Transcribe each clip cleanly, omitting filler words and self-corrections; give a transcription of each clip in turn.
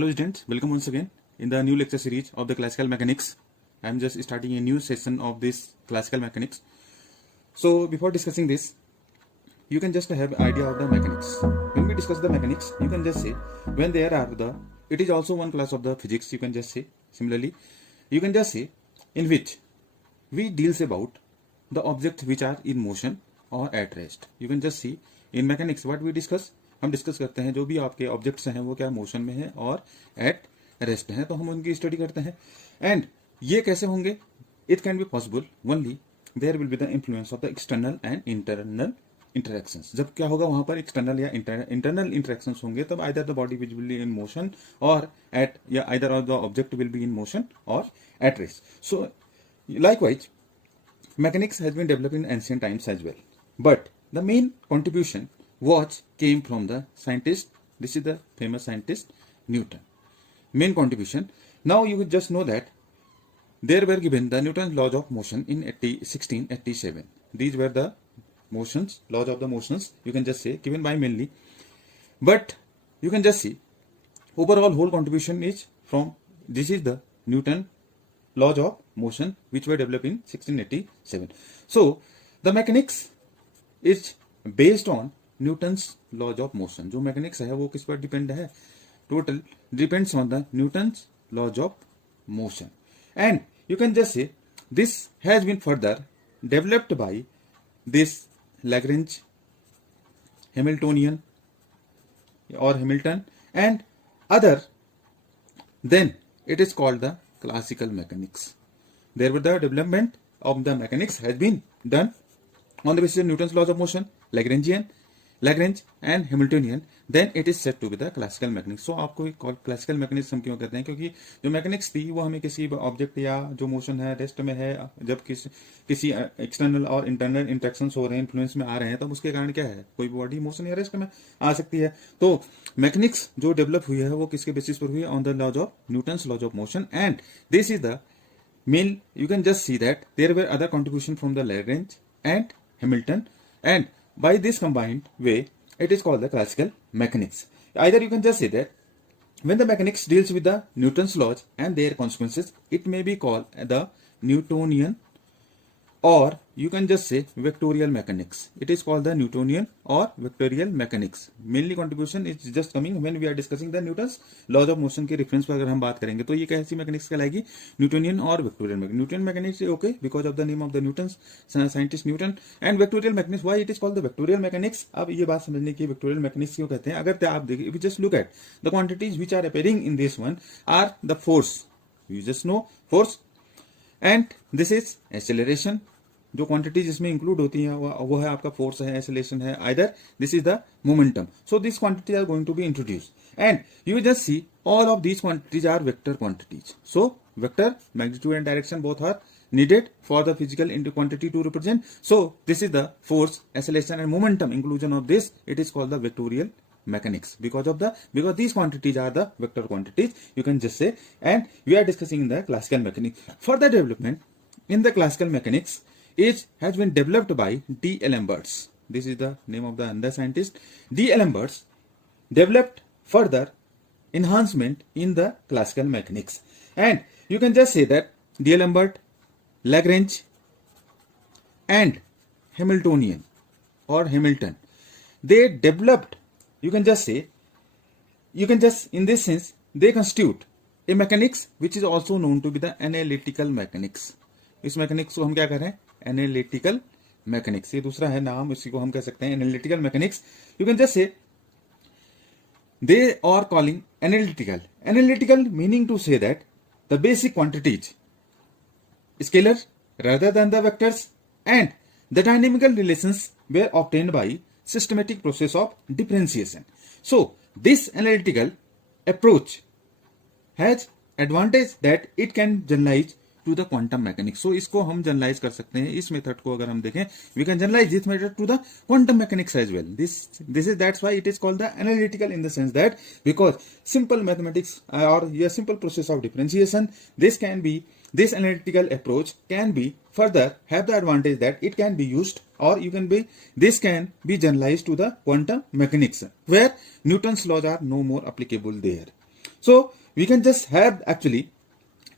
Hello students, welcome once again in the new lecture series of the classical mechanics. I am just starting a new session of this classical mechanics. So before discussing this, you can just have an idea of the mechanics. When we discuss the mechanics, you can just say when there are it is also one class of the physics. You can just say similarly, you can just say in which we deals about the objects which are in motion or at rest. You can just see in mechanics what we discuss. हम discuss करते हैं जो भी आपके objects हैं वो क्या motion में है और एट रेस्ट हैं, तो हम उनकी स्टडी करते हैं. एंड ये कैसे होंगे? It can be possible only there will be the influence of the external and internal interactions. जब क्या होगा वहां पर एक्सटर्नल या इंटरनल इंटरेक्शंस होंगे तब either the body will be in motion or at या either of the object will be in motion or at rest. So likewise mechanics has been developed in ancient times as well, but the main contribution came from the scientist. This is the famous scientist Newton. Main contribution. Now you just know that there were given the Newton's laws of motion in 1687. These were the laws of the motions. You can just say given by mainly, but you can just see overall whole contribution is from this is the Newton laws of motion which were developed in 1687. So the mechanics is based on Newton's laws of motion. जो mechanics है वो किस पर depend है? Total depends on the Newton's laws of motion. And you can just say this has been further developed by this Lagrange, Hamiltonian और Hamilton and other. Then it is called the classical mechanics. There were the development of the mechanics has been done on the basis of Newton's laws of motion, Lagrange and Hamiltonian. Then it is said to be the classical mechanics. So आपको classical mechanics हम क्यों कहते हैं? क्योंकि जो mechanics थी वो हमें किसी ऑब्जेक्ट या जो मोशन है रेस्ट में है, जब किसी एक्सटर्नल और इंटरनल इंटरेक्शंस हो रहे हैं, इन्फ्लुएंस में आ रहे हैं, तब उसके कारण क्या है? कोई बॉडी मोशन या रेस्ट में आ सकती है. तो मैकेनिक्स जो डेवलप हुई है वो किसके बेसिस पर हुई है? On the laws of Newton's laws of motion. And this is the main. You can just see that there were other contribution from the Lagrange and Hamilton, and by this combined way it is called the classical mechanics. Either you can just say that when the mechanics deals with the Newton's laws and their consequences, it may be called the Newtonian, or you can just say vectorial mechanics. It is called the Newtonian or vectorial mechanics. Mainly contribution is just coming when we are discussing the Newton's laws of motion के reference पर अगर हम बात करेंगे तो ये कैसी mechanics कहलाएगी? न्यूटोनियन और vectorial mechanics. Newton mechanics okay because of the name of the Newton scientist Newton. And vectorial mechanics, why it is called the vectorial mechanics? अब ये बात समझने की वेक्टोरियल मैकेनिक्स क्यों कहते हैं. अगर आप देखिए, if you just look at the quantities which are appearing in this one are the force. You just know force and this is acceleration. जो क्वांटिटीज इसमें इंक्लूड होती हैं वो है आपका फोर्स है, एक्सेलरेशन है, either this is the momentum. So this quantities are going to be introduced and you just see all of these quantities are vector quantities. So vector magnitude and direction both are needed for the physical quantity to represent. So this is the force, acceleration and momentum. Inclusion of this, it is called the vectorial mechanics because these quantities are the vector quantities, you can just say. And we are discussing in the classical mechanics. Further development in the classical mechanics has been developed by D. Alembert. This is the name of the other scientist. D. Alembert developed further enhancement in the classical mechanics. And you can just say that D. Alembert, Lagrange and Hamiltonian or Hamilton, they developed, you can just say, in this sense, they constitute a mechanics which is also known to be the analytical mechanics. इस mechanics को हम क्या कह रहे हैं? Analytical mechanics. ये दूसरा है नाम, इसी को हम कह सकते हैं analytical mechanics. You can just say they are calling analytical meaning to say that the basic quantities scalar rather than the vectors, and the dynamical relations were obtained by systematic process of differentiation. So this analytical approach has advantage that it can generalize to the quantum mechanics. So इसको हम generalise कर सकते हैं. इस method को अगर हम देखें, we can generalize this method to the quantum mechanics as well. This is that's why it is called the analytical, in the sense that because simple mathematics or a simple process of differentiation, this analytical approach can be further have the advantage that it can be used, or this can be generalized to the quantum mechanics where Newton's laws are no more applicable there. So we can just have actually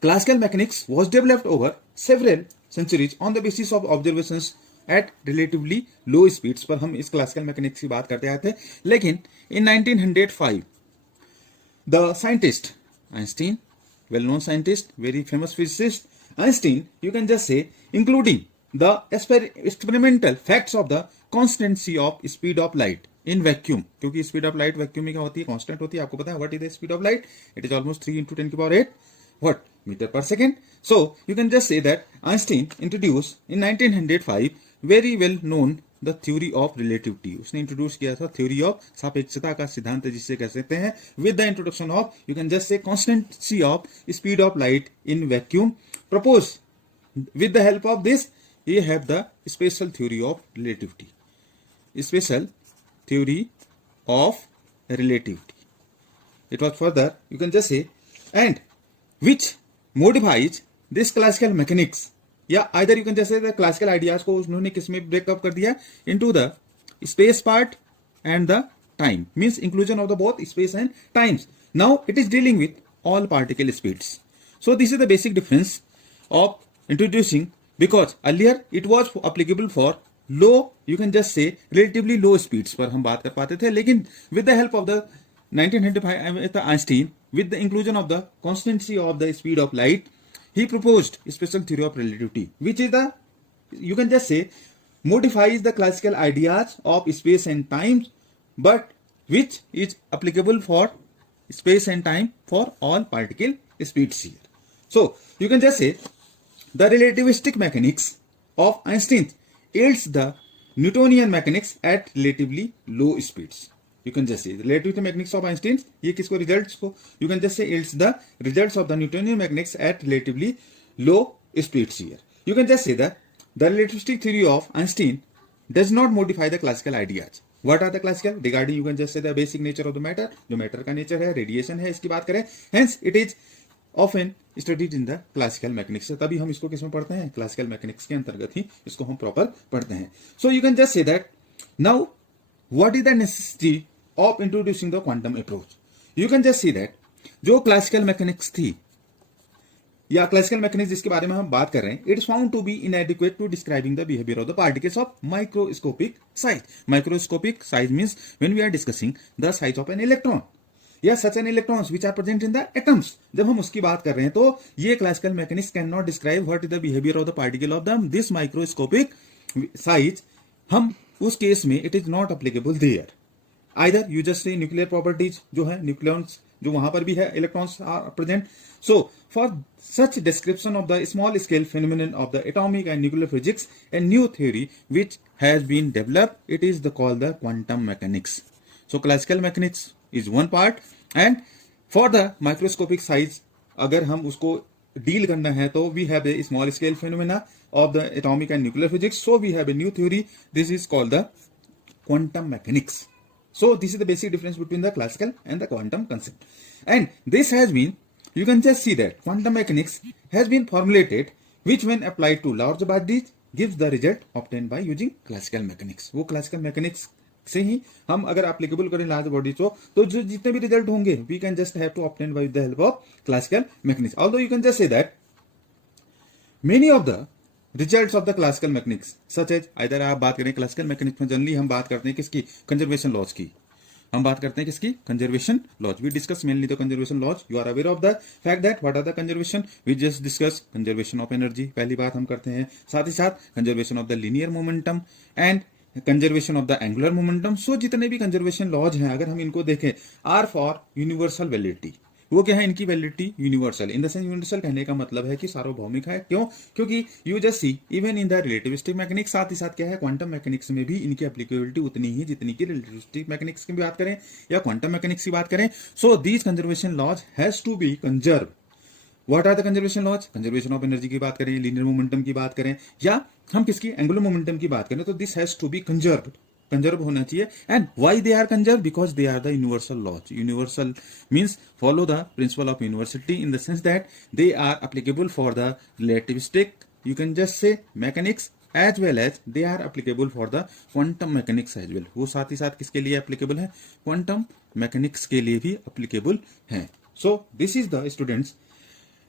classical mechanics was developed over several centuries on the basis of observations at relatively low speeds पर हम इस classical mechanics की बात करते आए थे. लेकिन in 1905 the scientist Einstein, well known scientist, very famous physicist Einstein, you can just say, including the experimental facts of the constancy of speed of light in vacuum, क्योंकि speed of light vacuum में क्या होती है, constant होती है. आपको पता है what is the speed of light? It is almost 3 into 10 to the power 8 what meter per second. So you can just say that Einstein introduced in 1905 very well known the theory of relativity. उसने introduce किया था theory of सापेक्षता का सिद्धांत जिसे कह सकते हैं, with the introduction of you can just say constancy of speed of light in vacuum. Propose with the help of this you have the special theory of relativity. Special theory of relativity. It was further you can just say, and which modifies this classical mechanics. या either you can just say the classical ideas को उन्होंने किसमें breakup कर दिया into the space part and the time, means inclusion of the both space and times. Now it is dealing with all particle speeds. So this is the basic difference of introducing, because earlier it was applicable for low, you can just say relatively low speeds पर हम बात कर पाते थे, लेकिन with the help of the 1905 Einstein, with the inclusion of the constancy of the speed of light, he proposed a special theory of relativity, which is the, you can just say, modifies the classical ideas of space and time, but which is applicable for space and time for all particle speeds here. So you can just say the relativistic mechanics of Einstein yields the Newtonian mechanics at relatively low speeds. You can just say the relativity mechanics of Einstein, ये किसको results को, you can just say yields the results of the Newtonian mechanics at relatively low speeds here. You can just say that the relativistic theory of Einstein does not modify the classical ideas. What are the classical? Regarding you can just say the basic nature of the matter, जो matter का nature है, radiation है, इसकी बात करें. Hence it is often studied in the classical mechanics. तभी हम इसको किसमें पढ़ते हैं? Classical mechanics के अंतर्गत ही इसको हम proper पढ़ते हैं. So you can just say that now what is the necessity of introducing the quantum approach? You can just see that जो classical mechanics थी या classical mechanics जिसके बारे में हम बात कर रहे हैं, it is found to be inadequate to describing the behavior of the particles of microscopic size. Microscopic size means when we are discussing the size of an electron या such an electrons which are present in the atoms. जब हम उसकी बात कर रहे हैं तो ये classical mechanics cannot describe what is the behavior of the particle of this microscopic size. हम उस केस में it is not applicable there. Either you just say nuclear properties जो है nucleons जो वहां पर भी है electrons are present. So for such description of the small scale phenomenon of the atomic and nuclear physics, a new theory which has been developed, it is called the quantum mechanics. So classical mechanics is one part, and for the microscopic size अगर हम उसको deal करना है तो we have a small scale phenomena of the atomic and nuclear physics. So we have a new theory. This is called the quantum mechanics. So this is the basic difference between the classical and the quantum concept. And this has been, you can just see that quantum mechanics has been formulated, which when applied to large bodies gives the result obtained by using classical mechanics. वो classical mechanics से ही हम अगर applicable करें large bodies को, तो जो जितने भी result होंगे, we can just have to obtain by the help of classical mechanics. Although you can just say that many of the results of the classical mechanics, such as either आप बात करें classical mechanics में generally हम बात करते हैं किसकी, conservation laws की. हम बात करते हैं किसकी, conservation laws. We discuss mainly the conservation laws. You are aware of the fact that what are the conservation? We just discuss conservation of energy. पहली बात हम करते हैं. साथ ही साथ conservation of the linear momentum and conservation of the angular momentum. So जितने भी conservation laws हैं, अगर हम इनको देखें, are for universal validity. वो क्या है, इनकी validity universal. In the sense universal कहने का मतलब है कि सार्वभौमिक है. क्यों? क्योंकि you just see even in the relativistic mechanics, साथ ही साथ क्या है, क्वांटम मैकेनिक्स में भी इनकी एप्लीकेबिलिटी उतनी ही जितनी की रिलेटिविस्टिक मैकेनिक्स की बात करें या क्वांटम मैकेनिक्स की बात करें. So these conservation laws has to be conserve. What are the conservation laws? Conservation of energy की बात करें, लीनियर मोमेंटम की बात करें, या हम किसकी, एंगुलर मोमेंटम की बात करें, तो this has to be conserved. Conserve होना चाहिए. And why they are conserve? Because they are the universal laws. Universal means follow the principle of university in the sense that they are applicable for the relativistic, you can just say mechanics, as well as they are applicable for the quantum mechanics as well. वो साथ ही साथ किसके लिए applicable है? Quantum mechanics के लिए भी applicable है. So this is the students.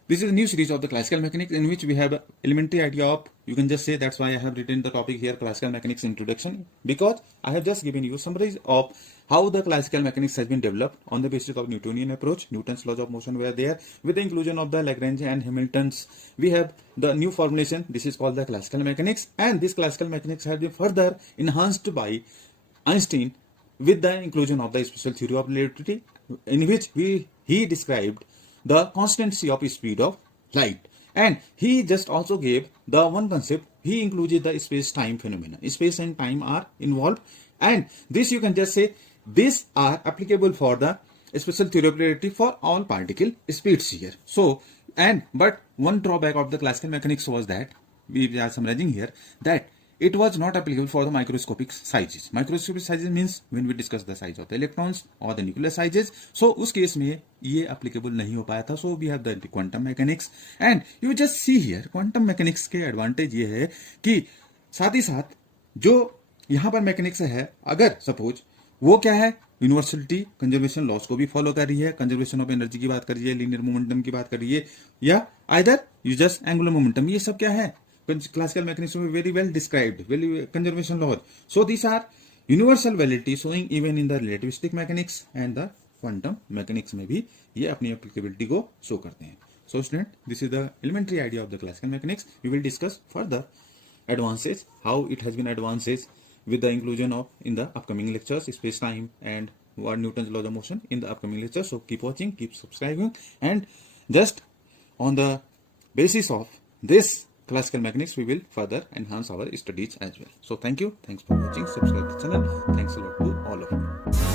This is a new series of the classical mechanics in which we have elementary idea of, you can just say, that's why I have written the topic here, classical mechanics introduction, because I have just given you summary of how the classical mechanics has been developed on the basis of Newtonian approach. Newton's laws of motion were there. With the inclusion of the Lagrange and Hamilton's, we have the new formulation. This is called the classical mechanics, and this classical mechanics has been further enhanced by Einstein with the inclusion of the special theory of relativity, in which he described the constancy of speed of light, and he just also gave the one concept. He included the space-time phenomena. Space and time are involved, and this you can just say these are applicable for the special theory of relativity for all particle speeds here. So, but one drawback of the classical mechanics was that we are summarizing here that it was not applicable for the microscopic sizes. Microscopic sizes means when we discuss the size of the electrons or the nuclear sizes. So उस case में ये applicable नहीं हो पाया था. So we have the quantum mechanics, and you just see here quantum mechanics के advantage ये है कि साथ ही साथ जो यहाँ पर mechanics है, अगर suppose वो क्या है, यूनिवर्सलिटी कंजर्वेशन लॉस को भी फॉलो कर रही है, कंजर्वेशन ऑफ एनर्जी की बात कर रही है, लीनियर मोमेंटम की बात कर रही है, या either you just angular momentum, ये सब क्या है, classical mechanics are very well described, very conservation laws. So these are universal validity showing even in the relativistic mechanics and the quantum mechanics में भी ये अपनी applicability को show करते हैं. So student, this is the elementary idea of the classical mechanics. We will discuss further advances, how it has been advances with the inclusion of in the upcoming lectures, space time and what Newton's laws of motion in the upcoming lectures. So keep watching, keep subscribing, and just on the basis of this classical mechanics we will further enhance our studies as well. So thank you, thanks for watching, subscribe the channel, thanks a lot to all of you.